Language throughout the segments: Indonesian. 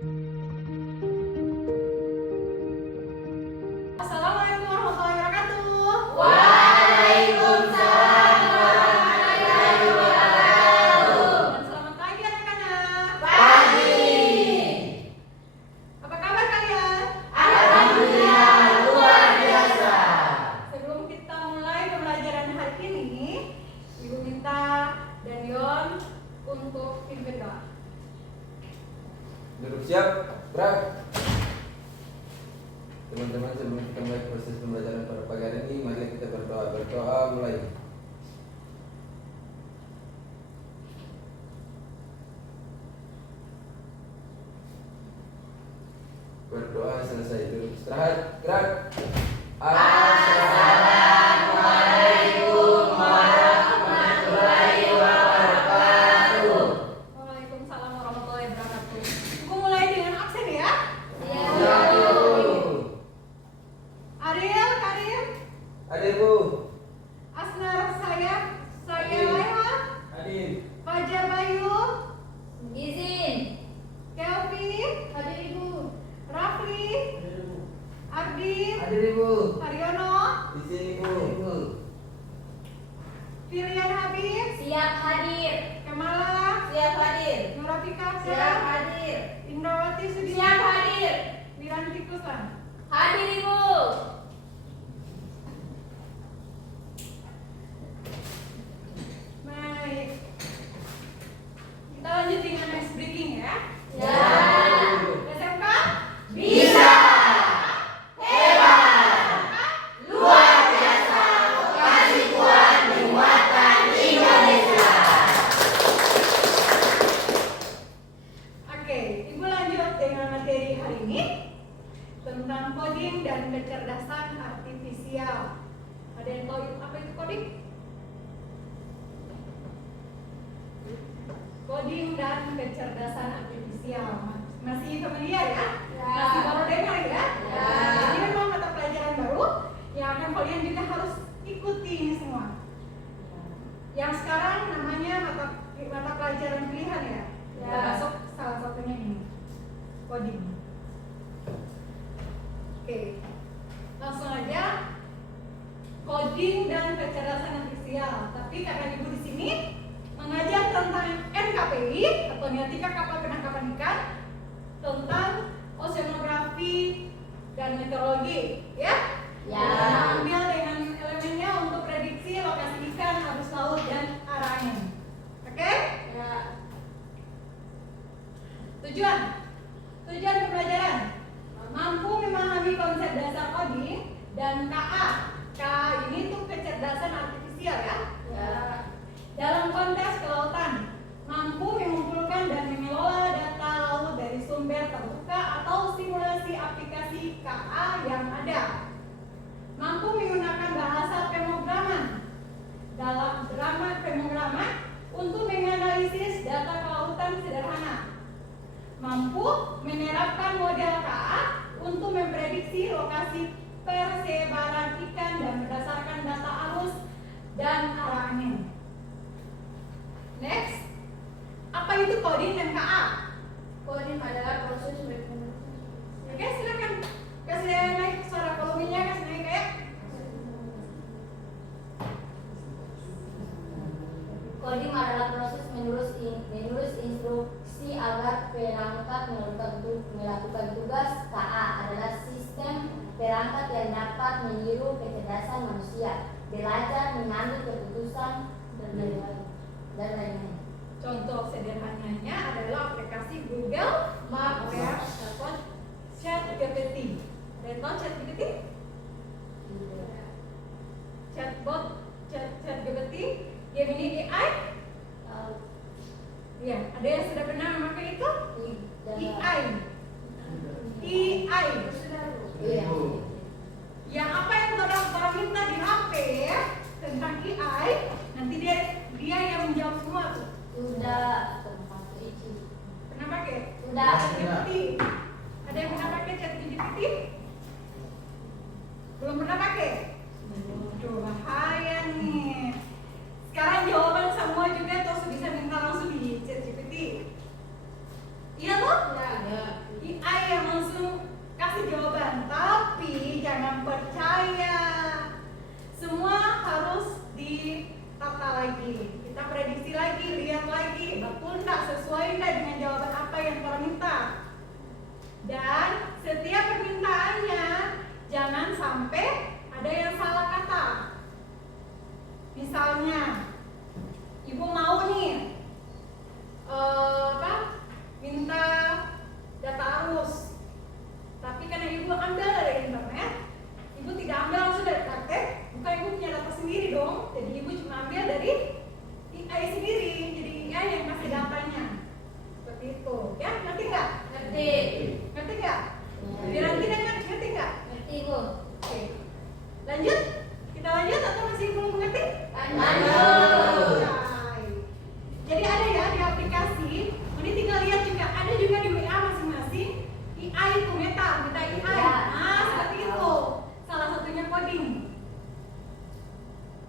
Assalamualaikum warahmatullahi wabarakatuh. Waalaikumsalam warahmatullahi wabarakatuh. Dan selamat pagi anak-anak. Pagi. Apa kabar kalian? Alhamdulillah luar biasa. Sebelum kita mulai pembelajaran hari ini, Ibu minta Danion untuk pimpin doa. Duduk siap, gerak. Teman-teman, sebelum kita mulai proses pembelajaran pada pagi hari ini, mari kita berdoa. Berdoa mulai. Berdoa selesai. Duduk istirahat, gerak. Assalamualaikum warahmatullahi wabarakatuh. Waalaikumsalam warahmatullahi wabarakatuh. Ibu mulai dengan absen ya. Ariel, Karim, Hadir Bu. Asnar, saya Leha, Hadir. Fajar Bayu, Izin. Kelvin, Hadir Ibu. Rafli, Ardi, Hadir Ibu. Haryono, Di sini Bu. Filian Habib, Siap hadir. Kamala, Siap hadir. Nurafika, Siap hadir. Indrawati Sudi, Siap hadir. Wiranti Kuslan. Hadir Ibu. Baik. Kita lanjut dengan ice breaking ya. Ya. SMK? Bisa. Hebat. Luar biasa. Vokasi kuat muatan Indonesia. Oke, Ibu lanjut dengan materi hari ini tentang coding dan kecerdasan artifisial. Ada yang tahu apa itu coding? Coding dan kecerdasan artifisial. Masih familiar ya? Ya. Masih baru dengar ya? Ya. Ini memang mata pelajaran baru yang akan kalian juga harus ikuti ini semua. Yang sekarang namanya mata pelajaran pilihan ya? Ya. Termasuk salah satunya ini, coding. Oke, langsung aja. Coding dan kecerdasan artifisial. Tapi kakak ibu di sini mengajar tentang NKPI atau Nautika Kapal Penangkapan Ikan, tentang oceanografi dan meteorologi, ya? Ya. Ambil dengan elemennya untuk prediksi lokasi ikan, arus laut dan arah angin. Oke? Ya. Tujuan pembelajaran mampu memahami konsep dasar coding dan KA. KA ini tuh kecerdasan artifisial ya. Ya. Dalam konteks kelautan, mampu mengumpulkan dan mengelola data laut dari sumber terbuka atau simulasi aplikasi KA yang ada. Mampu menggunakan bahasa pemrograman dalam drama pemrograman untuk menganalisis data kelautan sederhana. Mampu menerapkan model KA untuk memprediksi lokasi persebaran ikan dan berdasarkan data arus dan arah angin. Next, apa itu coding dan KA? Coding adalah proses rekomendasi. Oke, silakan kasih naik suara volumenya, kasih naik ya. Coding adalah proses menulis instruksi agar perangkat melakukan tugas. KA adalah sistem perangkat yang dapat meniru kecerdasan manusia, belajar, mengambil keputusan, dan lain-lain. Contoh sederhananya adalah aplikasi Google Map ya, atau ChatGPT. Ada yang tahu ChatGPT? Chatbot ChatGPT, Gemini AI? Iya, ada yang sudah pernah memakai itu? AI. AI. Iya. Yang apa yang orang minta di HP ya tentang AI, nanti dia yang menjawab semua tuh. Sudah. Pernah pakai? Sudah. ChatGPT. Ada yang pernah pakai ChatGPT? Belum pernah pakai? Aduh, bahaya nih. Sekarang jawaban semua juga tuh bisa minta langsung di ChatGPT. Iya toh? Ya. enggak, sesuai enggak dengan jawaban apa yang orang minta. Dan setiap permintaannya jangan sampai ada yang salah kata. Misalnya, ibu mau nih minta data arus, tapi karena ibu ambil dari internet, ibu tidak ambil langsung dari praktek, bukan ibu punya data sendiri dong. Jadi ibu cuma ambil dari AI sendiri, jadi AI yang kasih datanya. Seperti itu, ya? Ngerti nggak? Ngerti. Ngerti nggak? Ya. Ngerti ngerti nggak? Ngerti, Bu. Oke. Lanjut? Kita lanjut atau masih belum mengerti? Lanjut. Jadi ada ya di aplikasi, ini tinggal lihat juga, ada juga di WA masing-masing AI itu meta AI. Ya. Nah, seperti itu. Salah satunya coding.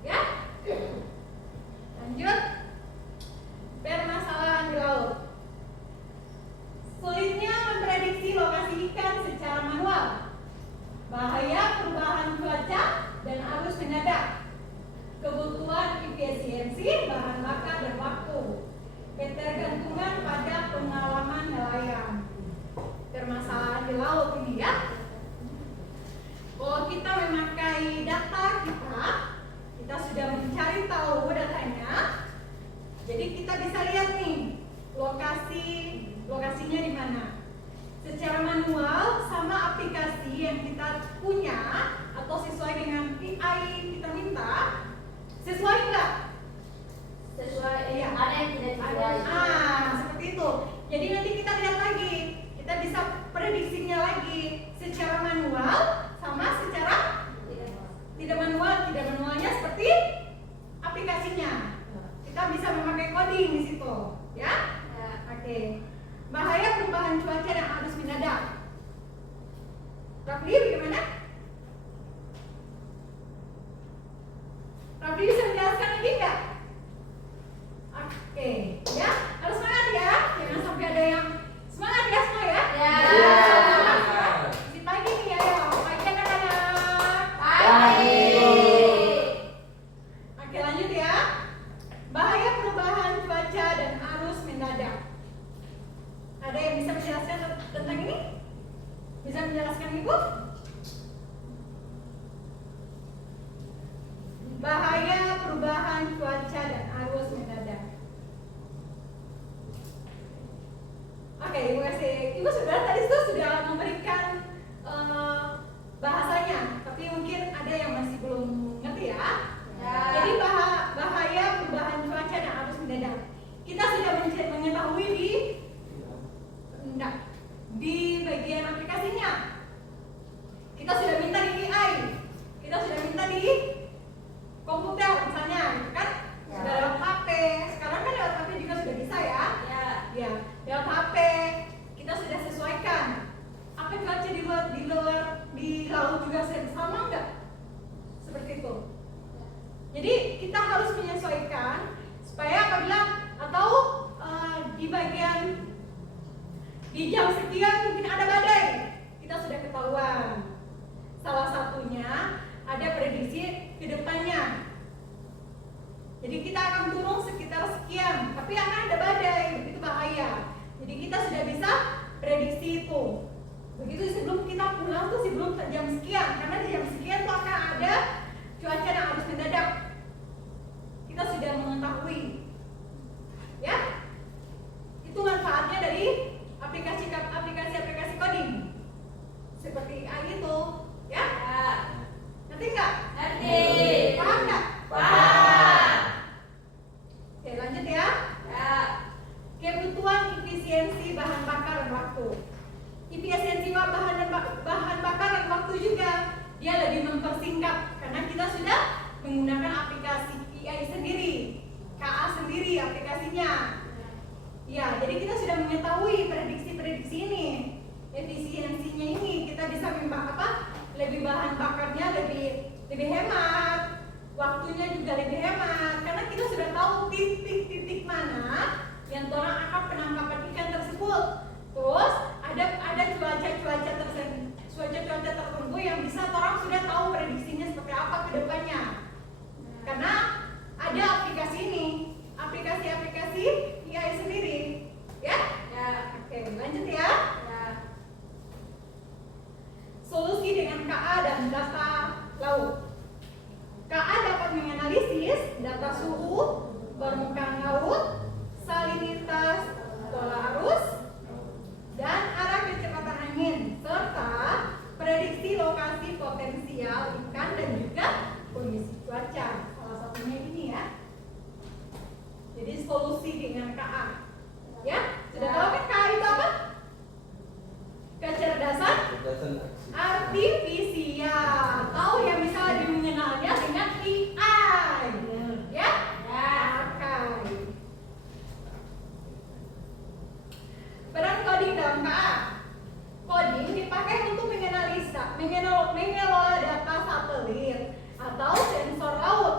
Ya? Lanjut. Permasalahan di laut. Sulitnya memprediksi lokasi ikan secara manual. Bahaya perubahan cuaca dan arus mendadak. Kebutuhan efisiensi bahan bakar dan waktu. Ketergantungan pada pengalaman nelayan. Permasalahan di laut ini ya. Kalau kita memakai data kita sudah mencari tahu datanya. Jadi kita bisa lihat nih lokasinya di mana. Secara manual sama aplikasi yang kita punya atau sesuai dengan AI kita minta, sesuai enggak? Sesuai, Iya. ada yang tidak sesuai. Seperti itu. Jadi nanti kita lihat lagi, kita bisa prediksinya lagi secara manual sama secara tidak manual. Tidak manualnya seperti aplikasinya. Kita bisa memakai coding di situ, ya? Ya. Oke. Bahaya perubahan cuaca dan arus mendadak. Rafli bagaimana? Rafli bisa menjelaskan lagi nggak? Oke, ya harus semangat ya, jangan sampai ada yang semangat ya semua ya. Ya. Masih pagi nih ya, pagi anak-anak. Pagi. Oke lanjut ya. Bahaya perubahan cuaca dan arus mendadak. Ada yang bisa menjelaskan tentang ini? Bisa menjelaskan ibu? Bahaya perubahan cuaca dan arus mendadak. Oke, ibu kasih. Ibu sebenarnya tadi itu sudah memberikan bahasanya, tapi mungkin ada yang masih belum ngerti ya. Ya. Jadi bahaya perubahan cuaca dan arus mendadak. Kita sudah mengetahui di bagian aplikasinya. Kita sudah minta di AI, kita sudah minta di komputer misalnya, gitu kan? Ya. Sudah lewat HP. Sekarang kan lewat HP juga sudah bisa ya. Ya. Ya, lewat HP kita sudah sesuaikan. Apa cuaca di laut juga sama nggak? Seperti itu. Jadi kita harus menyesuaikan supaya apabila atau di bagian di jam sekian mungkin ada badai, kita sudah ketahuan. Salah satunya ada prediksi ke depannya. Jadi kita akan turun sekitar sekian, tapi akan ada badai, begitu bahaya. Jadi kita sudah bisa prediksi itu. Begitu sebelum kita pulang tuh sebelum jam sekian, karena di jam sekian tuh akan ada cuaca yang harus mendadak. Kita sudah mengetahui, ya. Itu manfaatnya dari aplikasi coding seperti AI itu, ya. Ngerti nggak? Ngerti. Paham nggak? Paham. Oke, lanjut ya. Ya. Kebutuhan efisiensi bahan bakar dan waktu. Efisiensi bahan bakar dan waktu juga dia lebih mempersingkat karena kita sudah menggunakan aplikasi AI sendiri, KA sendiri aplikasinya. Ya, jadi kita sudah mengetahui prediksi ini, efisiensinya ini kita bisa lebih bahan bakarnya lebih hemat, waktunya juga lebih hemat karena kita sudah tahu titik-titik mana yang orang akan penangkapan ikan tersebut. Terus ada cuaca tertentu yang bisa orang sudah tahu prediksinya seperti apa ke depannya. Karena ada aplikasi ini, aplikasi AI sendiri artifisial atau yang bisa dimengenalnya dengan AI, ya? Pakai. Peran coding dalam KA. Coding dipakai untuk mengelola data satelit atau sensor laut,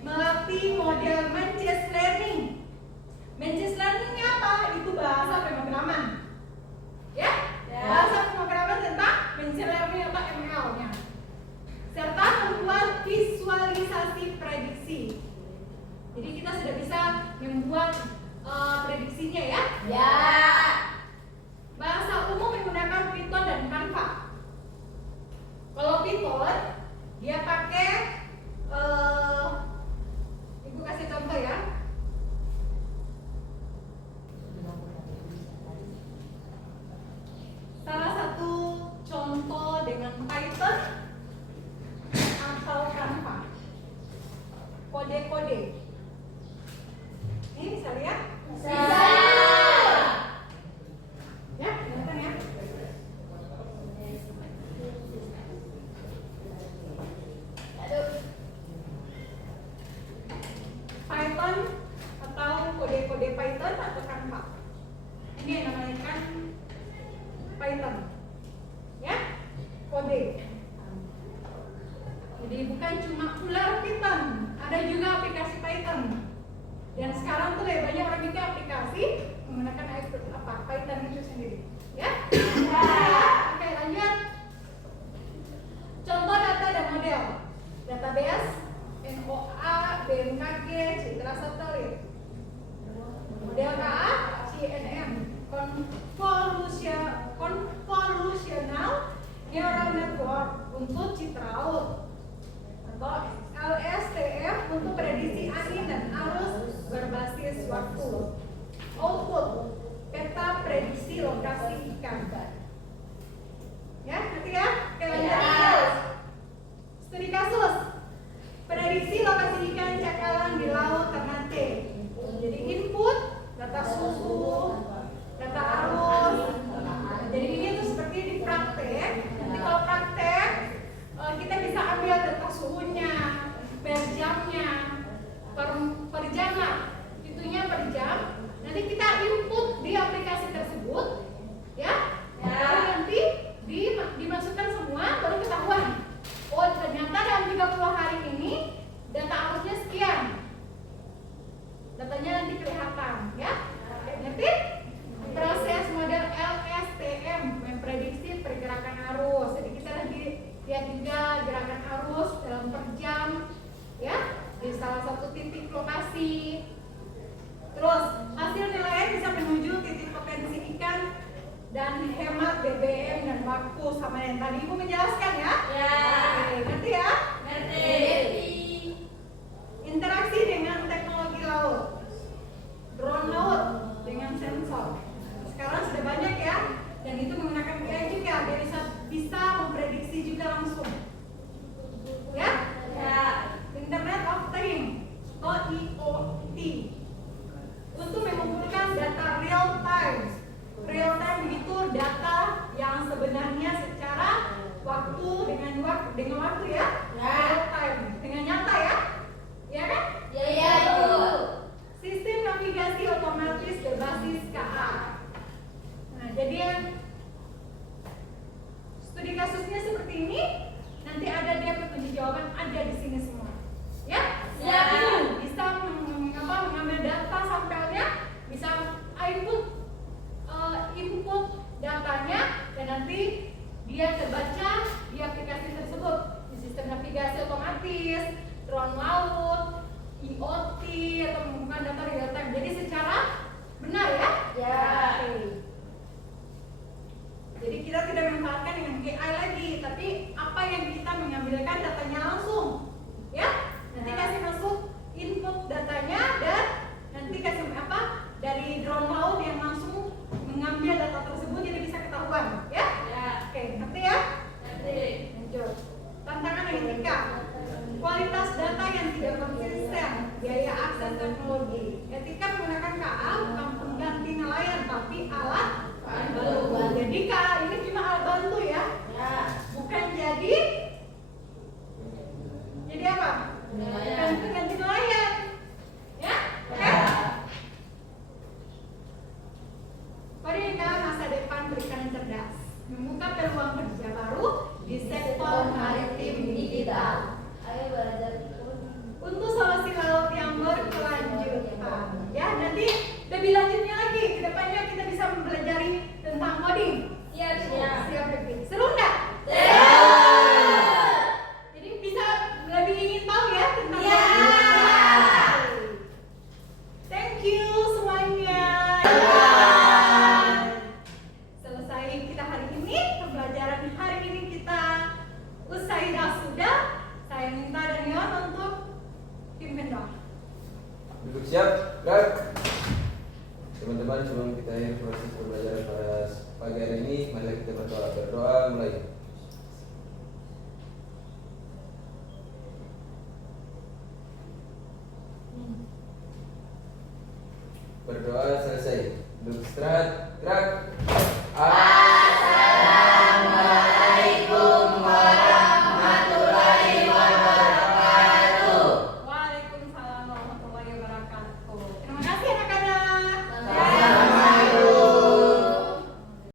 melatih model machine learning. Machine learning apa? Itu bahasa pemrograman, ya? Bahasa pemrograman tentang machine learning atau ML-nya, serta membuat visualisasi prediksi. Jadi kita sudah bisa membuat prediksinya, ya? Bahasa umum menggunakan Python dan Canva. Kalau Python, dia pakai Ibu kasih contoh ya. Salah satu contoh dengan Python atau Canva. Kode-kode. Ini bisa lihat? Ya, kelihatan ya. Python atau kode-kode Python atau Canva. Ini yang namanya kan Python, ya, kode. Jadi bukan cuma ular Python, ada juga aplikasi Python. Dan sekarang tuh banyak orang bikin aplikasi menggunakan Python itu sendiri, ya. Oke, lanjut. Contoh data dan model. Database, NOA, BMKG, Citra Satelit. Model KA, CNN, Convolutional Neural Network untuk citra laut, atau LSTM untuk prediksi angin dan arus berbasis waktu. Output, peta prediksi lokasi ikan. Ya, ngerti ya? Oke, lanjut. Studi kasus, prediksi lokasi ikan cakalang di laut Ternate. Jadi input, data suhu, data arus. Jadi ini tuh seperti di praktek. Nanti kalau praktek, kita bisa ambil data suhunya, per jamnya, per jam lah, itunya per jam. Nanti kita input di aplikasi tersebut, ya. Lalu nanti dimasukkan semua, baru ketahuan. Oh, ternyata dalam 30 hari ini data arusnya sekian. Datanya nanti kelihatan, ya. Ngerti? Proses model LSTM memprediksi pergerakan arus. Jadi kita nanti lihat juga gerakan arus dalam per jam, ya, di salah satu titik lokasi. Terus hasil nilainya bisa menuju titik potensi ikan dan hemat BBM dan waktu, sama yang tadi Ibu menjelaskan, ya. Oke, ngerti ya? Interaksi dengan teknologi laut, drone laut dengan sensor. Sekarang sudah banyak, ya, dan itu menggunakan AI juga, dia bisa memprediksi juga langsung, ya. Internet of Things atau IoT untuk mengumpulkan data real time. Real time itu data yang sebenarnya secara waktu dengan waktu, ya. Real time dengan nyata, ya. Ya kan? Sistem navigasi otomatis berbasis KA. Nah, jadi yang studi kasusnya seperti ini, nanti ada dia petunjuk jawaban ada di sini semua, ya. Bisa mengambil data sampelnya, bisa input datanya, dan nanti dia terbaca di aplikasi tersebut, di sistem navigasi otomatis, drone laut, IoT, atau menggunakan data real time. Jadi secara benar, ya. Oke. Jadi kita tidak memanfaatkan dengan AI lagi, tapi apa yang kita mengambilkan datanya langsung, ya. Nanti kasih masuk input datanya, dan nanti kasih dari drone laut yang langsung mengambil data tersebut, jadi bisa ketahuan, ya. Oke, ngerti ya? Lanjut. Tantangan etika. Kualitas data yang tidak konsisten, biaya akses teknologi. Etika menggunakan KA bukan pengganti nelayan, tapi alat membuka peluang kerja baru di sektor maritim digital. Ayo belajar Untuk solusi laut yang berkelanjutan. Ya, nanti lebih lanjutnya lagi ke depannya kita bisa mempelajari tentang coding. Siap. Siap, Devi. Seru nggak? Jadi bisa lebih ingin tahu ya tentang Iya. coding. Thank you semuanya. Selesai kita hari ini, pembelajaran hari ini kita usai sudah. Saya minta Daniel untuk tim kendor. Duduk siap, gerak. Teman-teman, sebelum kita akhiri proses pembelajaran pada pagi hari ini, mari kita berdoa. Mulai.